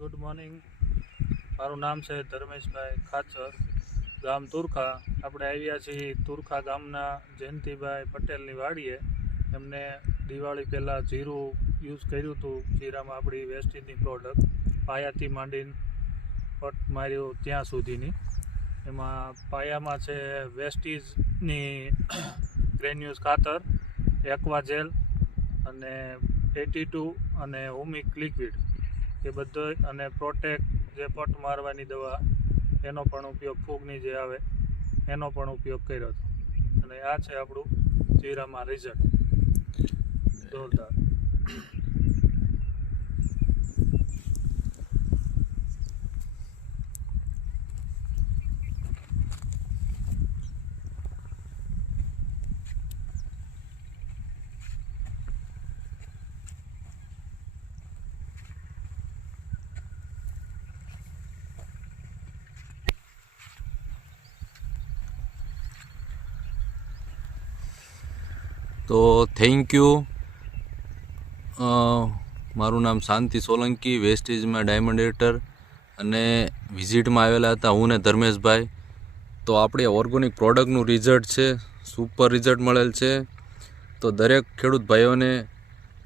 Good morning. મારું નામ છે ધર્મેશભાઈ ખાચર, ગામ તુરખા. આપણે આવ્યા છીએ તુરખા ગામના જયંતિભાઈ પટેલની વાડીએ. એમને દિવાળી પહેલાં જીરું યુઝ કર્યું હતું. જીરામાં આપણી વેસ્ટીજની પ્રોડક્ટ પાયાથી માંડીને પટ માર્યો ત્યાં સુધીની. એમાં પાયામાં છે વેસ્ટીજની ગ્રેન્યુલ્સ ખાતર, એક્વાજેલ અને 82 અને હુમિક લિક્વિડ એ બધો, અને પ્રોટેક જે પટ મારવાની દવા એનો પણ ઉપયોગ, ફૂગની જે આવે એનો પણ ઉપયોગ કર્યો હતો. અને આ છે આપણું જીરામાં રિઝલ્ટ જોરદાર. તો થેન્ક યુ. મારું નામ શાંતિ સોલંકી, વેસ્ટીજમાં ડાયમંડ એડિટર, અને વિઝિટમાં આવેલા હતા હું ને ધર્મેશભાઈ. તો આપણી ઓર્ગેનિક પ્રોડક્ટનું રિઝલ્ટ છે, સુપર રિઝલ્ટ મળેલ છે. તો દરેક ખેડૂત ભાઈઓને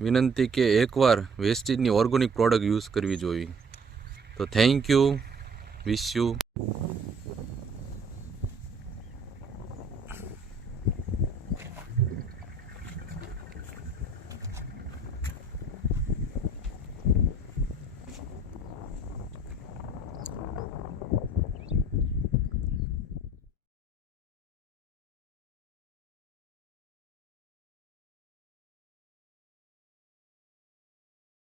વિનંતી કે એકવાર વેસ્ટીજની ઓર્ગેનિક પ્રોડક્ટ યુઝ કરવી જોઈએ. તો થેન્ક યુ, વિશ યુ.